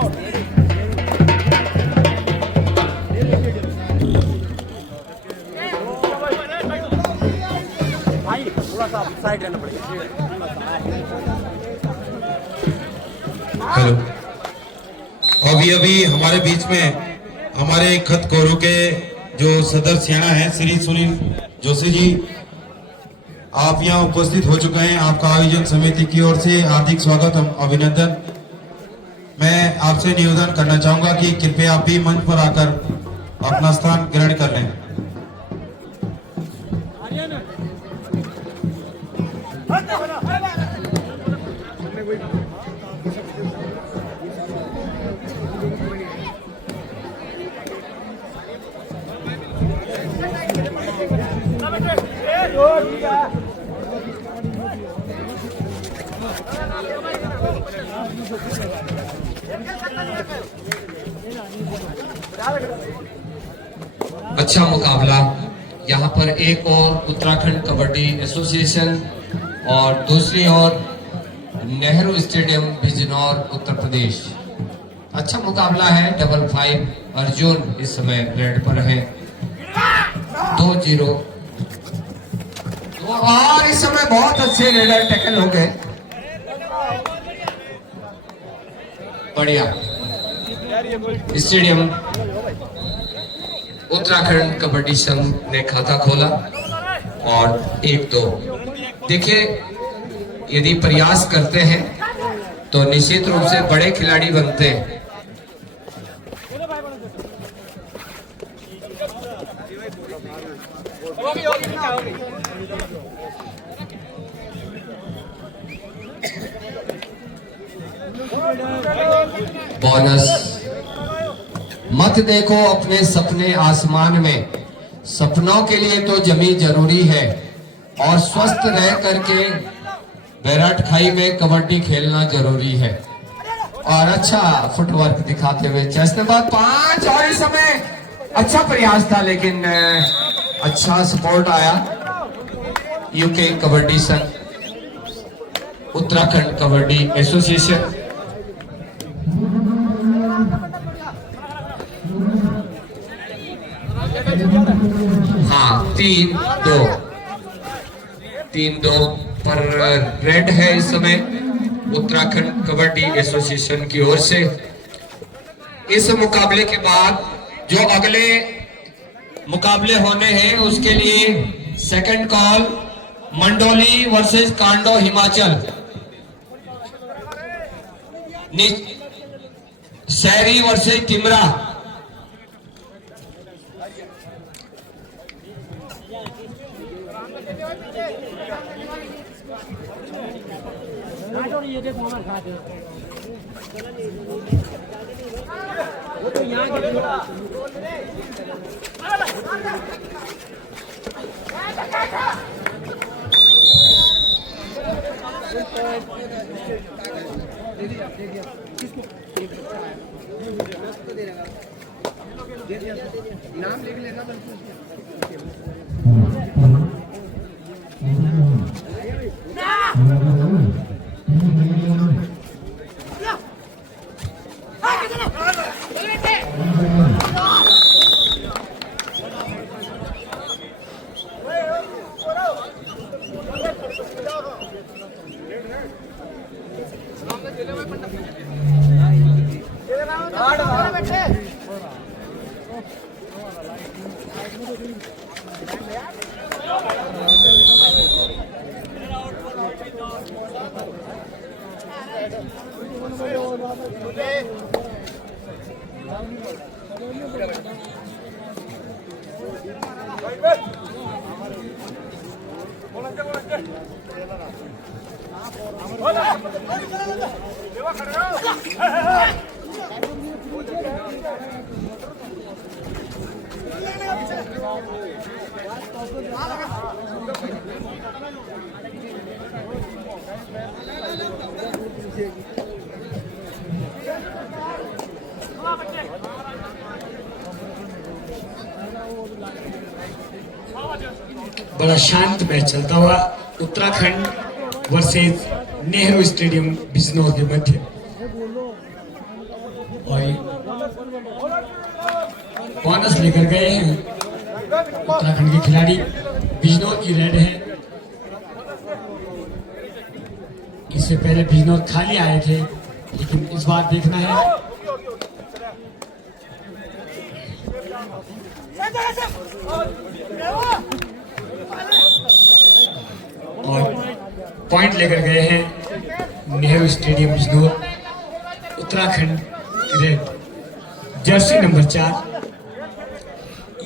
Hello, अभी अभी हमारे बीच में हमारे खत कोरो के जो सदर सेना है श्री सुनील जोशी जी, आप यहाँ उपस्थित हो चुके हैं। आपका आयोजन समिति की ओर से हार्दिक स्वागत एवं अभिनंदन। मैं आपसे निवेदन करना चाहूंगा कि कृपया आप भी मंच पर आकर अपना स्थान ग्रहण कर लें। अच्छा मुकाबला। यहाँ पर एक और उत्तराखंड कबड्डी एसोसिएशन और दूसरी ओर नेहरू स्टेडियम बिजनौर उत्तर प्रदेश। अच्छा मुकाबला है। 5-5 अर्जुन इस समय रेड पर है 2-0। और इस समय बहुत अच्छे रेडर टैकल हो गए। बढ़िया। स्टेडियम उत्तराखंड कबड्डी संघ ने खाता खोला और 1-2। देखिए, यदि प्रयास करते हैं तो निश्चित रूप से बड़े खिलाड़ी बनते हैं। बोनस। मत देखो अपने सपने आसमान में, सपनों के लिए तो जमीन जरूरी है और स्वस्थ रह करके बैराट खाई में कबड्डी खेलना जरूरी है। और अच्छा फुटवर्क दिखाते हुए चेस्ट नंबर 5। और इस समय अच्छा प्रयास था लेकिन अच्छा सपोर्ट आया। यूके कबड्डी संघ, उत्तराखंड कबड्डी एसोसिएशन। हाँ, 3-2 पर रेड है इस समय उत्तराखंड कबड्डी एसोसिएशन की ओर से। इस मुकाबले के बाद जो अगले मुकाबले होने हैं उसके लिए second call Mandoli versus Kando Himachal, Shahri versus Timra. ये देखो हमारे खाते हैं वो तो यहाँ के नाम लिख लेना बड़ा शांत मैच चलता हुआ उत्तराखंड वर्सेस नेहरू स्टेडियम बिजनौर के मध्य। और बोनस लेकर गए हैं उत्तराखंड के खिलाड़ी। बिजनौर की रेड है। इससे पहले बिजनौर खाली आए थे, लेकिन इस बार देखना है। और पॉइंट लेकर गए हैं Nehru stadium Bijnor. Uttarakhand red Jersey number 4,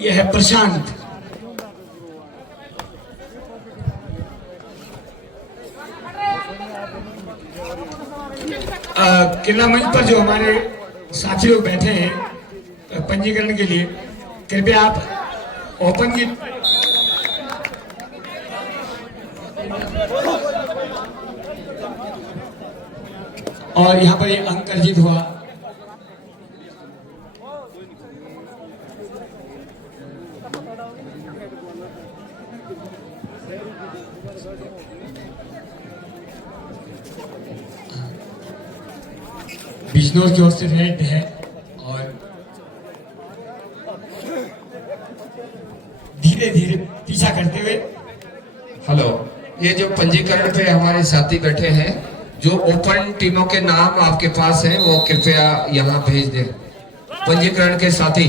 यह है प्रशांत। क्रीड़ा मंच पर जो हमारे साथी लोग बैठे हैं पंजीकरण के लिए, कृपया आप ओपन की और यहाँ पर एक अंक अर्जित हुआ। बिजनौर की ओर से रेड है और धीरे धीरे पीछा करते हुए। हेलो, ये जो पंजीकरण पे हमारे साथी बैठे हैं, जो ओपन टीमों के नाम आपके पास हैं वो कृपया यहाँ भेज दें। पंजीकरण के साथी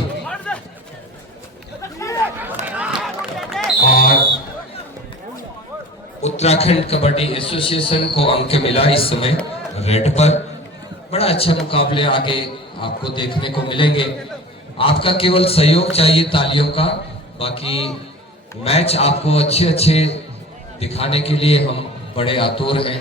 और उत्तराखंड कबड्डी एसोसिएशन को अंक मिला इस समय रेड पर। बड़ा अच्छा मुकाबले आगे आपको देखने को मिलेंगे। आपका केवल सहयोग चाहिए, तालियों का। बाकी मैच आपको अच्छे अच्छे दिखाने के लिए हम बड़े आतुर हैं।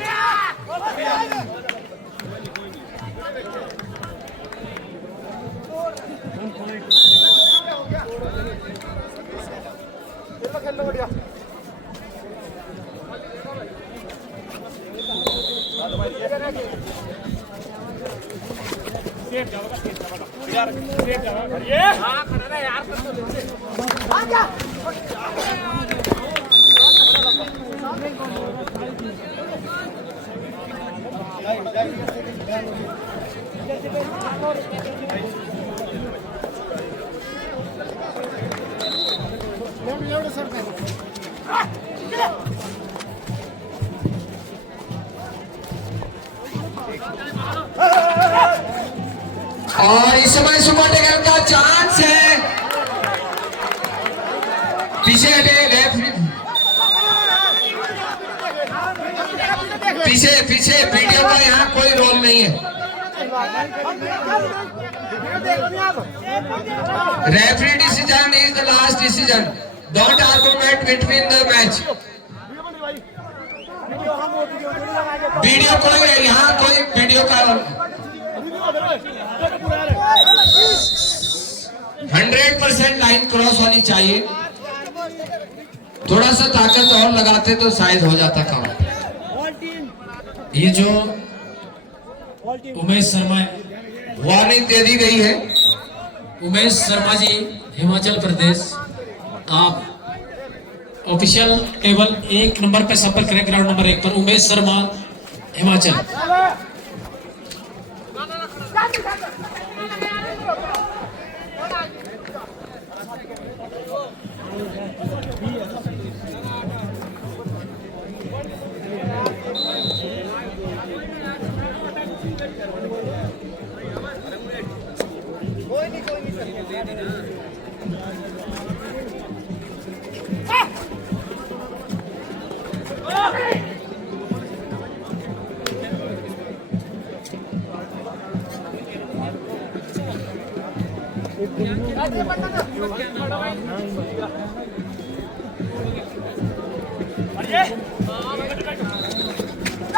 और इस समय सुपर टेकर का चांस है। पीछे हटे रेफरी, पीछे पीछे। वीडियो का यहाँ कोई रोल नहीं है। Referee decision is the last decision. Don't argument between the match. Video कोई यहाँ कोई वीडियो का 100% लाइन क्रॉस होनी चाहिए। थोड़ा सा ताकत और लगाते तो शायद हो जाता काम। ये जो उमेश शर्मा, वार्निंग दे दी गई है। उमेश शर्मा जी हिमाचल प्रदेश, आप ऑफिशियल टेबल 1 नंबर पे संपर्क करें। ग्राउंड नंबर 1 पर उमेश शर्मा हिमाचल।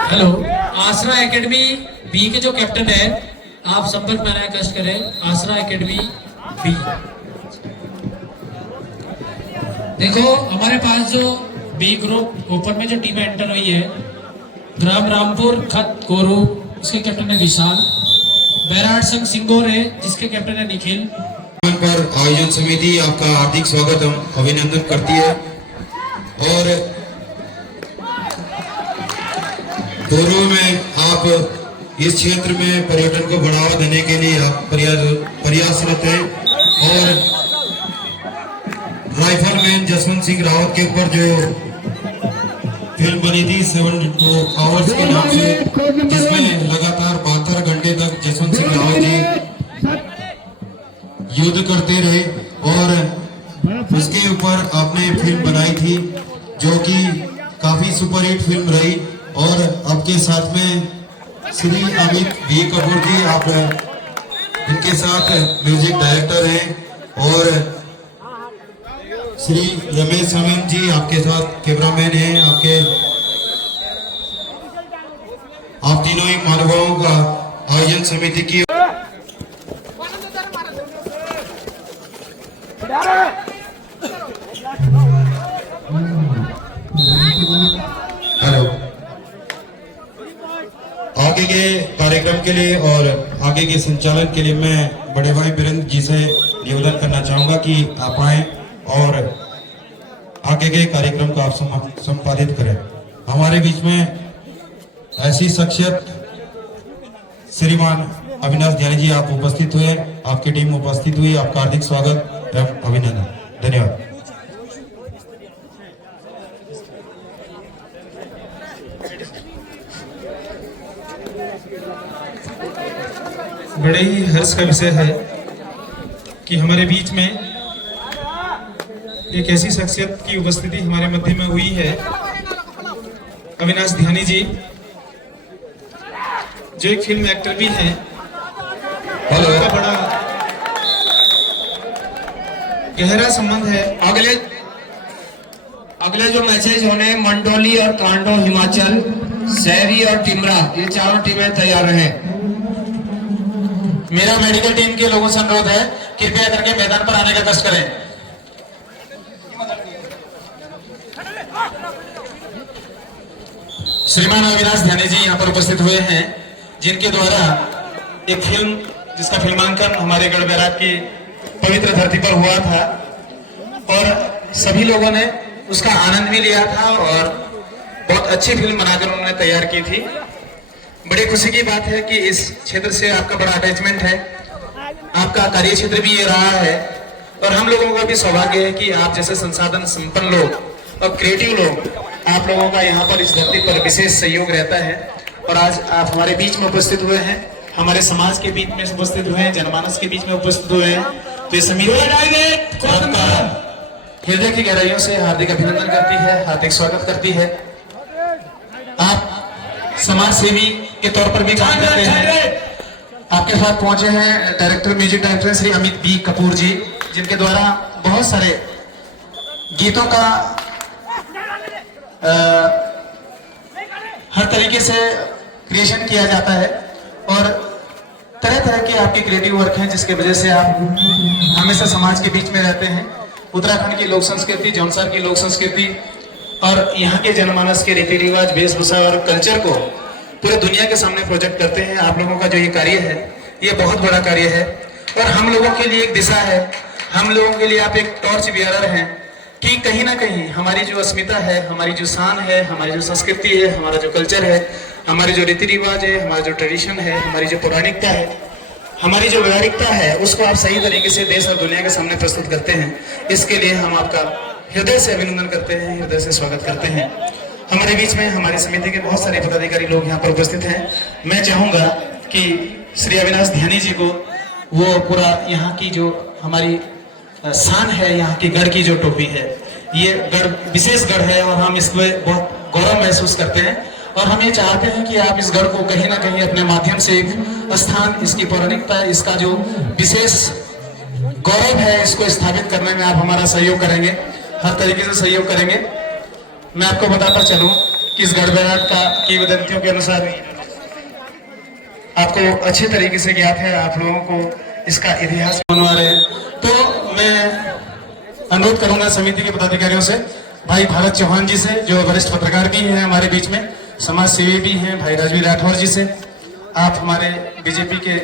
हेलो, आसरा एकेडमी बी के जो कैप्टन है, आप संपर्क में आना कष्ट करें। आसरा एकेडमी बी। देखो हमारे पास जो बी ग्रुप ओपन में जो टीमें एंटर हुई है, ग्राम रामपुर खत कोरू, उसके कैप्टन है विशाल। बैराट संघ सिंगोर है, जिसके कैप्टन है निखिल। पर आयोजन समिति आपका हार्दिक स्वागत हम अभिनंदन करती है। और दोनों में आप इस क्षेत्र में पर्यटन को बढ़ावा देने के लिए आप प्रयासरत हैं और राइफलमैन जसवंत सिंह रावत के ऊपर जो फिल्म बनी थी 72 आवर्स के नाम से, जिसमें लगातार 72 घंटे तक जसवंत सिंह रावत जी युद्ध करते रहे और उसके ऊपर आपने फिल्म बनाई थी जो कि काफी सुपरहिट फिल्म रही। और आपके साथ में श्री अमित बी कपूर जी, आप इनके साथ म्यूजिक डायरेक्टर हैं और श्री रमेश सावंत जी आपके साथ कैमरामैन हैं। आप तीनों ही महानुभावों का आयोजन समिति की हेलो आगे के कार्यक्रम के लिए और आगे के संचालन के लिए मैं बड़े भाई वीरेंद्र जी से निवेदन करना चाहूंगा कि आप आए और आगे के कार्यक्रम को आप संपादित करें। हमारे बीच में ऐसी शख्सियत श्रीमान अविनाश ध्यानी जी आप उपस्थित हुए, आपकी टीम उपस्थित हुई, आपका हार्दिक स्वागत एवं अभिनंदन। धन्यवाद। बड़े ही हर्ष का विषय है कि हमारे बीच में एक ऐसी शख्सियत की उपस्थिति हमारे मध्य में हुई है, अविनाश ध्यानी जी, जो एक फिल्म एक्टर भी हैं। उनका बड़ा गहरा संबंध है। अगले जो मैचेज होने मंडोली और कांडो हिमाचल, शहरी और टिमरा, ये चारों टीमें तैयार रहें। मेरा मेडिकल टीम के लोगों से अनुरोध है, कृपया करके मैदान पर आने का कष्ट करें। श्रीमान अविनाश ध्यानी जी यहाँ पर उपस्थित हुए हैं, जिनके द्वारा एक फिल्म जिसका फिल्मांकन हमारे गढ़ बैराग की पवित्र धरती पर हुआ था और सभी लोगों ने उसका आनंद भी लिया था और बहुत अच्छी फिल्म बनाकर उन्होंने तैयार की थी। बड़ी खुशी की बात है कि इस क्षेत्र से आपका बड़ा अटैचमेंट है, आपका कार्य क्षेत्र भी ये रहा है और हम लोगों का भी सौभाग्य है कि आप जैसे संसाधन संपन्न लोग और क्रिएटिव लोग, आप लोगों का यहाँ पर इस धरती पर विशेष सहयोग रहता है। और आज आप हमारे बीच में उपस्थित हुए हैं, हमारे समाज के बीच में उपस्थित हुए हैं, जनमानस के बीच में उपस्थित हुए हैं, तो ये समिति आपका हृदय की गहराइयों से हार्दिक अभिनंदन करती है, हार्दिक स्वागत करती है। आप समाज सेवी के तौर पर भी काम करते हैं। आपके साथ पहुंचे हैं director, music director Shri Amit B Kapoor ji, जिनके द्वारा बहुत सारे गीतों का हर तरीके से क्रिएशन किया जाता है और तरह तरह के आपके क्रिएटिव वर्क हैं, जिसके वजह से आप हमेशा समाज के बीच में रहते हैं। उत्तराखंड की लोक संस्कृति, जौनसार की लोक संस्कृति और यहाँ के जनमानस के रीति रिवाज, वेशभूषा और कल्चर को पूरे दुनिया के सामने प्रोजेक्ट करते हैं। आप लोगों का जो ये कार्य है, ये बहुत बड़ा कार्य है और हम लोगों के लिए एक दिशा है, हम लोगों के लिए आप एक टॉर्च बियरर हैं कि कहीं ना कहीं हमारी जो अस्मिता है, हमारी जो शान है, हमारी जो संस्कृति है, हमारा जो कल्चर है, हमारे जो रीति रिवाज है, हमारा जो ट्रेडिशन है, हमारी जो पौराणिकता है, हमारी जो व्यवहारिकता है, उसको आप सही तरीके से देश और दुनिया के सामने प्रस्तुत करते हैं। इसके लिए हम आपका हृदय से अभिनंदन करते हैं, हृदय से स्वागत करते हैं। हमारे बीच में हमारी समिति के बहुत सारे पदाधिकारी लोग यहाँ पर उपस्थित हैं। मैं चाहूंगा कि श्री अविनाश ध्यानी जी को वो पूरा यहाँ की जो हमारी शान है, यहाँ की गढ़ की जो टोपी है, ये गढ़ विशेष गढ़ है और हम इसमें बहुत गौरव महसूस करते हैं और हम ये चाहते हैं कि आप इस गढ़ को कहीं ना कहीं अपने माध्यम से एक स्थान, इसकी पौराणिकता, इसका जो विशेष गौरव है, इसको स्थापित करने में आप हमारा सहयोग करेंगे, हर तरीके से सहयोग करेंगे। मैं आपको बताता चलूं कि इस गढ़ बैराग का किंवदंतियों के अनुसार आपको अच्छे तरीके से ज्ञात है, आप लोगों को इसका इतिहास बनवा रहे हैं। तो मैं अनुरोध करूंगा समिति के पदाधिकारियों से, भाई भारत चौहान जी से, जो वरिष्ठ पत्रकार भी हैं हमारे बीच में, समाज सेवी भी हैं, भाई राजवीर राठौर जी से, आप हमारे बीजेपी के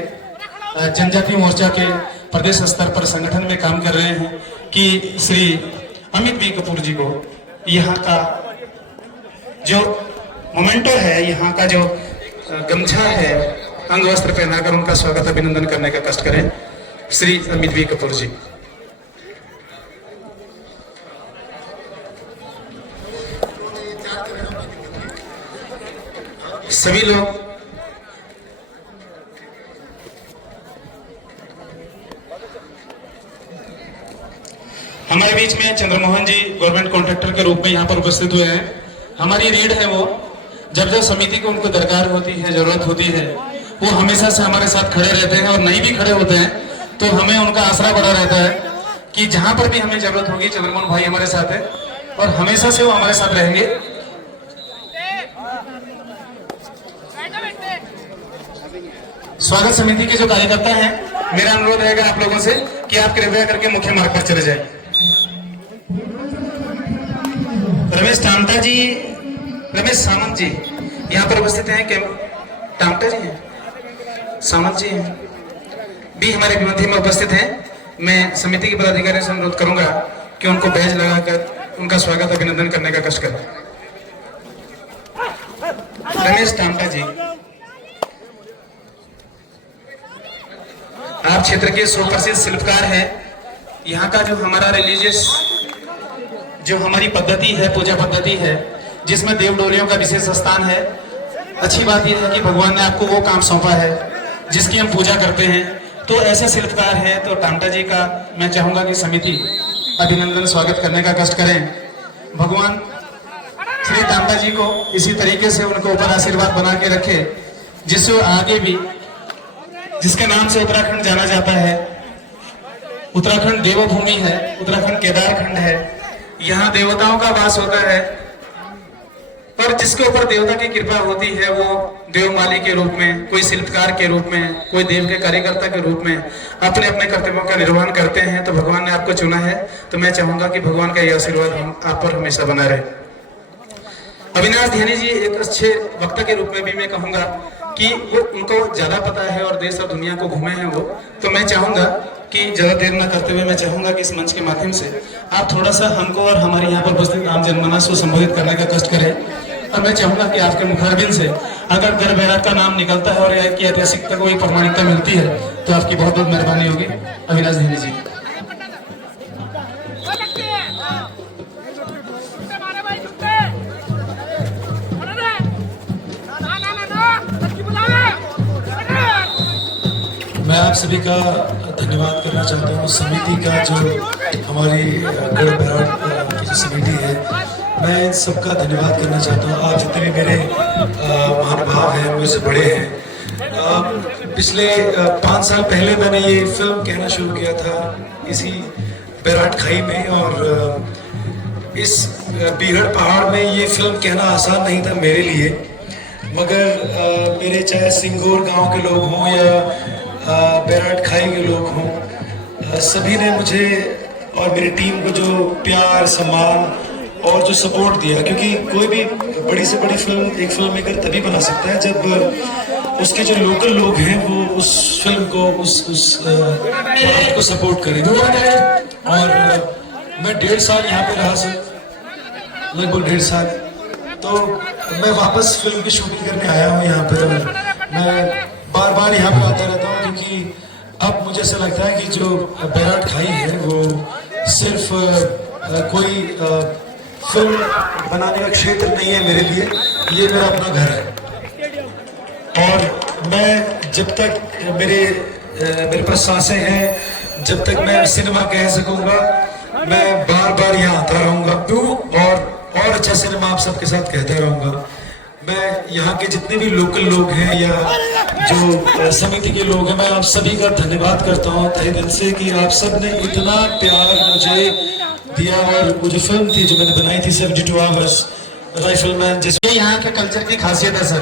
जनजातीय मोर्चा के प्रदेश स्तर पर संगठन में काम कर रहे हैं, कि श्री अमित बी कपूर जी को यहाँ का जो मोमेंटो है, यहाँ का जो गमछा है, अंग वस्त्र पहनाकर उनका स्वागत अभिनंदन करने का कष्ट करें। श्री अमित वी कपूर जी। सभी लोग हमारे बीच में चंद्रमोहन जी गवर्नमेंट कॉन्ट्रैक्टर के रूप में यहाँ पर उपस्थित हुए हैं। हमारी रीढ़ है वो, जब समिति को उनको दरकार होती है, जरूरत होती है, वो हमेशा से हमारे साथ खड़े रहते हैं और नहीं भी खड़े होते हैं तो हमें उनका आसरा बड़ा रहता है कि जहां पर भी हमें जरूरत होगी चंद्रमोहन भाई हमारे साथ है और हमेशा से वो हमारे साथ रहेंगे। स्वागत समिति के जो कार्यकर्ता हैं, मेरा अनुरोध रहेगा आप लोगों से कि आप कृपया करके मुख्य मार्ग पर चले जाएं। रमेश टामटा जी, रमेश सामंत जी यहाँ पर उपस्थित हैं। टामटा जी हैं, सामंत जी हैं, भी हमारे मध्य में उपस्थित हैं। मैं समिति के पदाधिकारियों से अनुरोध करूंगा कि उनको बैज लगाकर उनका स्वागत अभिनंदन करने का कष्ट करें। रमेश टामटा जी, आप क्षेत्र के सुप्रसिद्ध शिल्पकार हैं। यहाँ का जो हमारा रिलीजियस जो हमारी पद्धति है, पूजा पद्धति है, जिसमें देव डोलियों का विशेष स्थान है। अच्छी बात यह है कि भगवान ने आपको वो काम सौंपा है जिसकी हम पूजा करते हैं। तो ऐसे शिल्पकार हैं, तो टामटा जी का मैं चाहूंगा कि समिति अभिनंदन स्वागत करने का कष्ट करें। भगवान श्री टामटा जी को इसी तरीके से उनको ऊपर आशीर्वाद बना के रखे, जिससे आगे भी, जिसके नाम से उत्तराखंड जाना जाता है। उत्तराखंड देवभूमि है, उत्तराखंड केदारखंड है, यहाँ देवताओं का वास होता है। पर जिसके ऊपर देवता की कृपा होती है वो देवमाली के रूप में, कोई शिल्पकार के रूप में, कोई देव के कार्यकर्ता के रूप में अपने अपने कर्तव्यों का निर्वहन करते हैं। तो भगवान ने आपको चुना है, तो मैं चाहूंगा कि भगवान का यह आशीर्वाद आप पर हमेशा बना रहे। अविनाश ध्यानी जी एक अच्छे वक्ता के रूप में भी मैं कहूंगा कि वो उनको ज्यादा पता है और देश और दुनिया को घूमे हैं वो। तो मैं चाहूंगा कि ज्यादा देर न करते हुए मैं चाहूंगा कि इस मंच के माध्यम से आप थोड़ा सा हमको और हमारे यहाँ पर उपस्थित आम जनमानस को संबोधित करने का कष्ट करें। और मैं चाहूंगा कि आपके मुखारबिंद से अगर गढ़ बैराग का नाम निकलता है और की ऐतिहासिकता को एक प्रमाणिकता मिलती है तो आपकी बहुत बहुत मेहरबानी होगी। अविनाश ध्यानी जी। मैं आप सभी का धन्यवाद करना चाहता हूँ। समिति का जो हमारी गढ़ बैराग की जो समिति है, मैं सबका धन्यवाद करना चाहता हूँ। आप जितने मेरे महानुभाव हैं, मुझसे बड़े हैं। पिछले 5 साल पहले मैंने ये फिल्म कहना शुरू किया था इसी बैराट खाई में, और इस बीहड़ पहाड़ में ये फिल्म कहना आसान नहीं था मेरे लिए। मगर मेरे चाहे सिंगोर गांव के लोग हों या बैराट खाई के लोग हों, सभी ने मुझे और मेरी टीम को जो प्यार, सम्मान और जो सपोर्ट दिया, क्योंकि कोई भी बड़ी से बड़ी फिल्म एक फिल्म मेकर तभी बना सकता है जब उसके जो लोकल लोग हैं वो उस फिल्म को, उस प्रोडक्ट को सपोर्ट करें। और मैं 1.5 साल यहाँ पे रहा सर, लगभग 1.5 साल। तो मैं वापस फिल्म की शूटिंग करने आया हूँ यहाँ पे। मैं बार बार यहाँ पे आता रहता हूँ क्योंकि अब मुझे ऐसा लगता है कि जो बैराट खाई है वो सिर्फ कोई फिल्म बनाने का क्षेत्र नहीं है मेरे लिए, ये मेरा अपना घर है। और मैं जब तक मेरे पास सांसें हैं, जब तक मैं सिनेमा कह सकूंगा, मैं बार बार यहाँ आता रहूंगा और अच्छा सिनेमा आप सबके साथ कहता रहूंगा। मैं यहाँ के जितने भी लोकल लोग हैं या जो समिति के लोग हैं, मैं आप सभी का धन्यवाद करता हूँ तहे दिल से कि आप सब ने इतना प्यार मुझे दिया। और वो जो फिल्म थी जो मैंने बनाई थी 72 आवर्स राइफलमैन, जिसमें यहाँ के कल्चर की खासियत है सर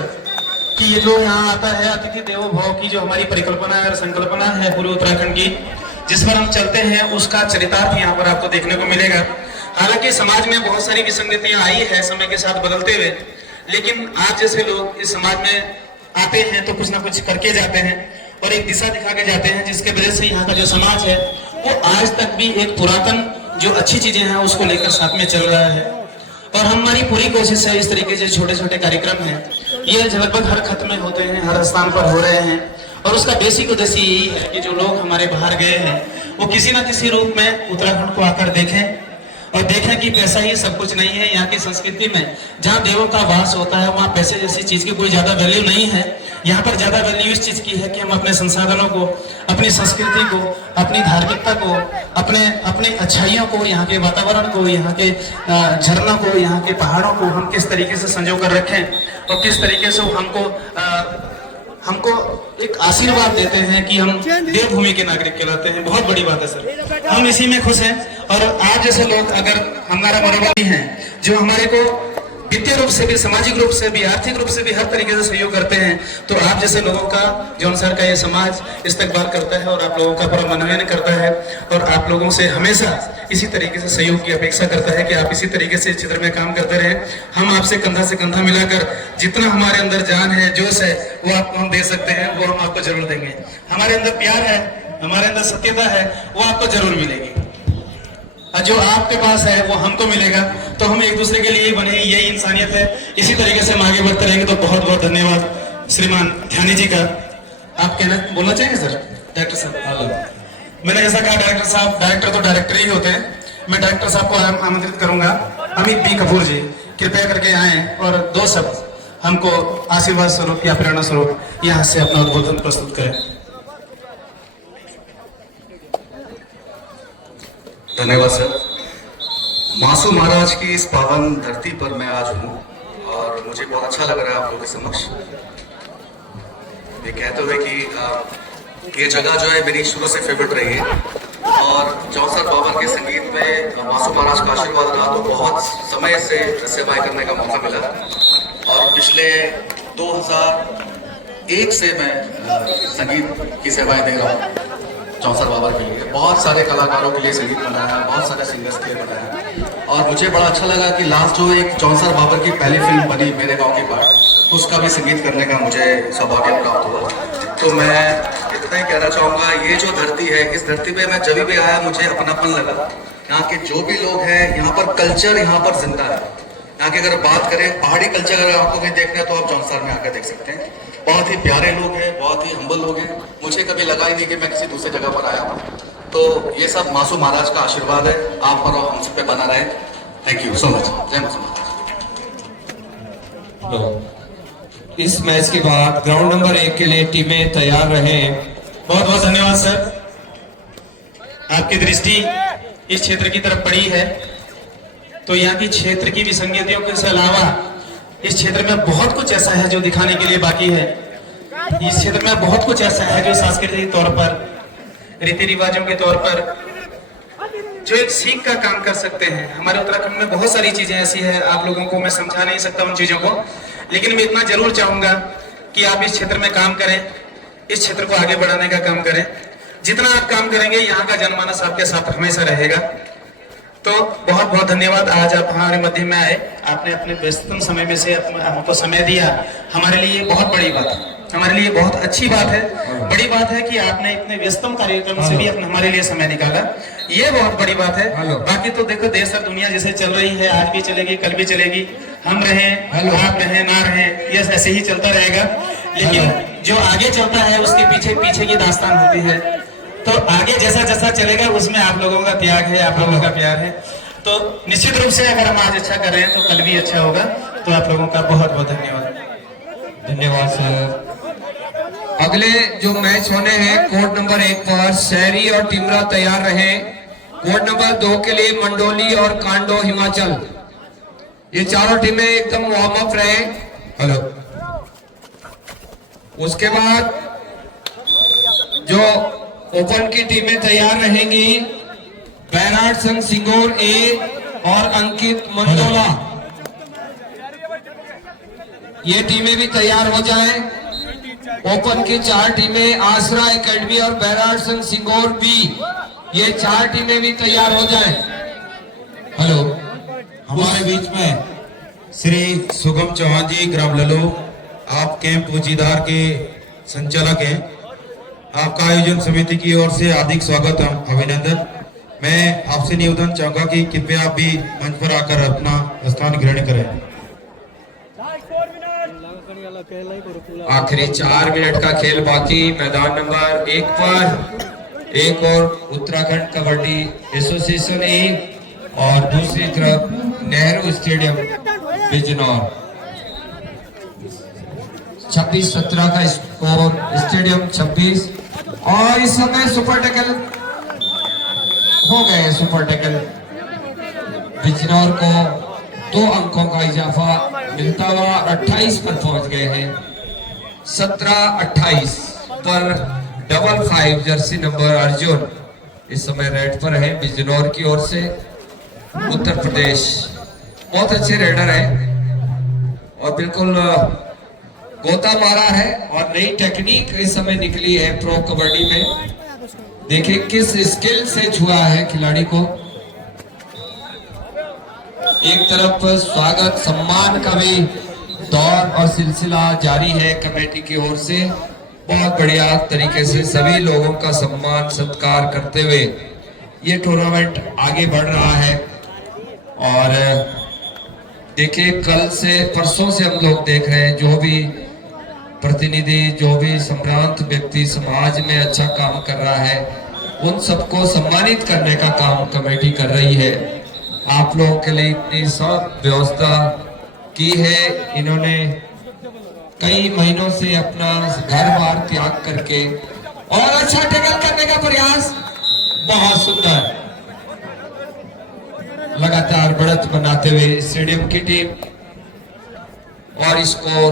कि ये जो यहाँ आता है अतिथि देवो भव की जो हमारी परिकल्पना है और संकल्पना है पूरे उत्तराखंड की, जिस पर हम चलते हैं, उसका चरितार्थ यहाँ पर आपको देखने को मिलेगा। हालांकि समाज में बहुत सारी विसंगतियां आई है समय के साथ बदलते हुए, लेकिन आज जैसे लोग इस समाज में आते हैं तो कुछ ना कुछ करके जाते हैं और एक दिशा दिखा के जाते हैं, जिसके वजह से यहाँ का जो समाज है वो आज तक भी एक पुरातन जो अच्छी चीजें हैं उसको लेकर साथ में चल रहा है। और हमारी पूरी कोशिश है इस तरीके से छोटे छोटे कार्यक्रम हैं, ये लगभग हर खत में होते हैं, हर स्थान पर हो रहे हैं। और उसका बेसिक उद्देश्य यही है कि जो लोग हमारे बाहर गए हैं वो किसी ना किसी रूप में उत्तराखंड को आकर देखें और देखें कि पैसा ही सब कुछ नहीं है। यहाँ की संस्कृति में जहाँ देवों का वास होता है वहाँ पैसे जैसी चीज की कोई ज्यादा वैल्यू नहीं है। यहाँ पर ज्यादा वैल्यू इस चीज की है कि हम अपने संसाधनों को, अपनी संस्कृति को, अपनी धार्मिकता को, अपने अच्छाइयों को, यहाँ के वातावरण को, यहाँ के झरनों को, यहाँ के पहाड़ों को हम किस तरीके से संजो कर रखें और किस तरीके से हमको एक आशीर्वाद देते हैं कि हम देवभूमि के नागरिक कहलाते हैं। बहुत बड़ी बात है सर, हम इसी में खुश हैं। और आप जैसे लोग अगर हमारा मनोबल हैं, जो हमारे को वित्तीय रूप से भी, सामाजिक रूप से भी, आर्थिक रूप से भी हर तरीके से सहयोग करते हैं, तो आप जैसे लोगों का जौन सर का ये समाज इस्तकबाल करता है और आप लोगों का पूरा मनोनयन करता है और आप लोगों से हमेशा इसी तरीके से सहयोग की अपेक्षा करता है कि आप इसी तरीके से क्षेत्र में काम करते रहें। हम आपसे कंधा से कंधा मिलाकर जितना हमारे अंदर जान है, जोश है, वो आपको हम दे सकते हैं, वो हम आपको जरूर देंगे। हमारे अंदर प्यार है, हमारे अंदर सत्यता है, वो आपको जरूर मिलेगी। जो आपके पास है वो हमको मिलेगा। तो हम एक दूसरे के लिए बने, यही इंसानियत है। इसी तरीके से हम आगे बढ़ते रहेंगे। तो बहुत बहुत धन्यवाद श्रीमान ध्यानी जी का। आप कहना बोलना चाहेंगे सर? डायरेक्टर साहब, मैंने जैसा कहा डायरेक्टर साहब, डायरेक्टर तो डायरेक्टर ही होते हैं। मैं डायरेक्टर साहब को आमंत्रित करूंगा, अमित बी कपूर जी कृपया करके आए और दो शब्द हमको आशीर्वाद स्वरूप या प्रेरणा स्वरूप यहाँ से अपना उद्बोधन प्रस्तुत करें। धन्यवाद सर। मासू महाराज की इस पावन धरती पर मैं आज हूँ और मुझे बहुत अच्छा लग रहा है आप लोगों के समक्ष ये कहते हुए कि ये जगह जो है मेरी शुरू से फेवरेट रही है और चौसर बाबर के संगीत में मासू महाराज का आशीर्वाद रहा तो बहुत समय से सेवाएं करने का मौका मिला। और पिछले 2001 से मैं संगीत की सेवाएं दे रहा हूँ चौसर बाबर के लिए। बहुत सारे कलाकारों के लिए संगीत बनाया, बहुत सारे सिंगर्स के लिए बनाया और मुझे बड़ा अच्छा लगा कि लास्ट जो एक चौसर बाबर की पहली फिल्म बनी मेरे गांव की बात, उसका भी संगीत करने का मुझे सौभाग्य प्राप्त हुआ। तो मैं इतना ही कहना चाहूँगा, ये जो धरती है, इस धरती पे मैं जब भी आया मुझे अपनापन लगा। यहाँ के जो भी लोग हैं, यहाँ पर कल्चर यहाँ पर जिंदा है। यहाँ की अगर बात करें पहाड़ी कल्चर अगर आपको कहीं देखना है तो आप जौनसार में आकर देख सकते हैं। बहुत ही प्यारे लोग हैं, बहुत ही हम्बल लोग हैं। मुझे कभी लगा ही नहीं कि मैं किसी दूसरी जगह पर आया हूँ। तो ये सब मासू महाराज का आशीर्वाद है आप पर और हम सब पे बना रहे। Thank you so much. जय मासू महाराज। इस मैच के बाद ग्राउंड नंबर 1 के लिए टीमें तैयार रहें। बहुत बहुत धन्यवाद सर। आपकी दृष्टि इस क्षेत्र की तरफ पड़ी है तो यहाँ की क्षेत्र की विसंगतियों के अलावा इस क्षेत्र में बहुत कुछ ऐसा है जो दिखाने के लिए बाकी है। इस क्षेत्र में बहुत कुछ ऐसा है जो सांस्कृतिक तौर पर, रीति रिवाजों के तौर पर जो एक सीख का काम कर सकते हैं। हमारे उत्तराखंड में बहुत सारी चीजें ऐसी है, आप लोगों को मैं समझा नहीं सकता उन चीजों को, लेकिन मैं इतना जरूर चाहूंगा कि आप इस क्षेत्र में काम करें, इस क्षेत्र को आगे बढ़ाने का काम करें। जितना आप काम करेंगे यहाँ का जनमानस आपके साथ हमेशा रहेगा। तो बहुत बहुत धन्यवाद, आज आप हमारे मध्य में आए, आपने अपने व्यस्ततम समय में से हमको समय दिया। हमारे लिए बहुत बड़ी बात है, हमारे लिए बहुत अच्छी बात है, बड़ी बात है कि आपने इतने व्यस्तम कार्यक्रम से भी अपने हमारे लिए समय निकाला, ये बहुत बड़ी बात है। बाकी तो देखो देश और दुनिया जैसे चल रही है, आज भी चलेगी, कल भी चलेगी, हम रहें, आप रहें, ना रहें, ये ऐसे ही चलता रहेगा। लेकिन जो आगे चलता है उसके पीछे पीछे की दास्तान होती है। तो आगे जैसा जैसा चलेगा उसमें आप लोगों का त्याग है, आप लोगों का प्यार है। तो निश्चित रूप से अगर हम आज अच्छा कर रहे हैं तो कल भी अच्छा होगा। तो आप लोगों का बहुत बहुत धन्यवाद। धन्यवाद सर। अगले जो मैच होने हैं कोर्ट नंबर 1 पर शहरी और टिमरा तैयार रहे। कोर्ट नंबर 2 के लिए मंडोली और कांडो हिमाचल, ये चारों टीमें एकदम वार्म अप रहे। हेलो। उसके बाद जो ओपन की टीमें तैयार रहेंगी, बैराट संघ सिंगोर ए और अंकित मंडोला, ये टीमें भी तैयार हो जाएं। ओपन की 4 टीमें आसरा एकेडमी और बैराट संघ सिंगोर बी, ये 4 टीमें भी तैयार हो जाएं। हेलो। हमारे बीच में श्री सुगम चौहान जी ग्राम ललो, आप कैंप पूजीदार के संचालक हैं। आपका आयोजन समिति की ओर से हार्दिक स्वागत, अभिनंदन। मैं आपसे निवेदन चाहूंगा कि कृपया आप भी मंच पर आकर अपना स्थान ग्रहण करें। आखिरी 4 मिनट का खेल बाकी। मैदान नंबर 1 पर एक और उत्तराखंड कबड्डी एसोसिएशन ए और दूसरी तरफ नेहरू स्टेडियम बिजनौर। 26-17 का स्कोर, स्टेडियम 26। और इस समय सुपर टैकल हो गए। सुपर टैकल बिजनौर को 2 अंकों का इजाफा मिलता हुआ 28 पर पहुंच गए हैं। 17-28 पर 55 जर्सी नंबर अर्जुन इस समय रेड पर है बिजनौर की ओर से। उत्तर प्रदेश बहुत अच्छे रेडर है और बिल्कुल गोता मारा है और नई टेक्निक इस समय निकली है प्रो कबड्डी में। देखिए किस स्किल से छुआ है खिलाड़ी को। एक तरफ स्वागत सम्मान का भी दौर और सिलसिला जारी है कमेटी की ओर से। बहुत बढ़िया तरीके से सभी लोगों का सम्मान सत्कार करते हुए ये टूर्नामेंट आगे बढ़ रहा है। और देखिए कल से परसों से हम लोग देख रहे हैं जो भी प्रतिनिधि, जो भी सम्भ्रांत व्यक्ति समाज में अच्छा काम कर रहा है उन सबको सम्मानित करने का काम कमेटी कर रही है। आप लोगों के लिए इतनी सब व्यवस्था की है। इन्होंने कई महीनों से अपना घर बार त्याग करके और अच्छा टैकल करने का प्रयास, बहुत सुंदर लगातार बढ़त बनाते हुए स्टेडियम की टीम। और स्कोर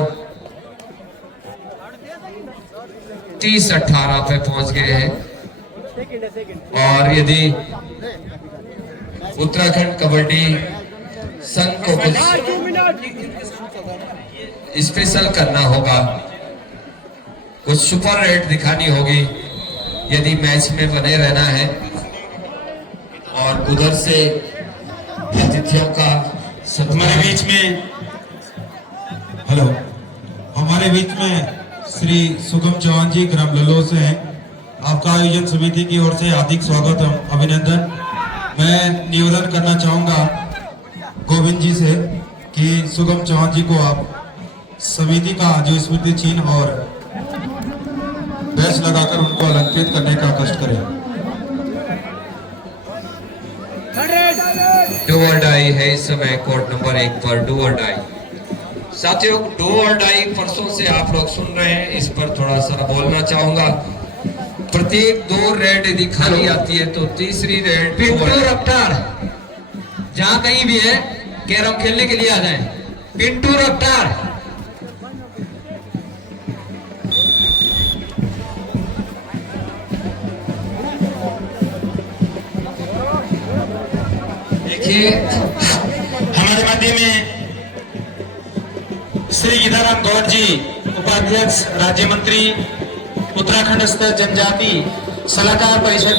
30-18 पे पहुंच गए हैं। और यदि उत्तराखंड कबड्डी संघ को कुछ स्पेशल करना होगा, कुछ सुपर रेट दिखानी होगी यदि मैच में बने रहना है। और उधर से अतिथियों का हमारे बीच में हमारे बीच में श्री सुगम चौहान जी ग्राम लल्लो से हैं। आपका आयोजन समिति की ओर से हार्दिक स्वागत अभिनंदन। मैं निवेदन करना चाहूंगा गोविंद जी से कि सुगम चौहान जी को आप समिति का जो स्मृति चिन्ह और बैच लगाकर उनको अलंकृत करने का कष्ट करें। डू और डाई है इस समय कोर्ट नंबर 1 पर। डू और डाई साथियों, डू और डाई परसों से आप लोग सुन रहे हैं, इस पर थोड़ा सा बोलना चाहूंगा। प्रत्येक 2 रेड यदि खाली आती है तो तीसरी रेड पिंटू रफ्तार जहां कहीं भी है कैरम खेलने के लिए आ जाएं। पिंटू रफ्तार देखिए हमारे मध्य में श्री गीताराम गौड़ जी, उपाध्यक्ष राज्य मंत्री उत्तराखंड स्तर जनजाति सलाहकार परिषद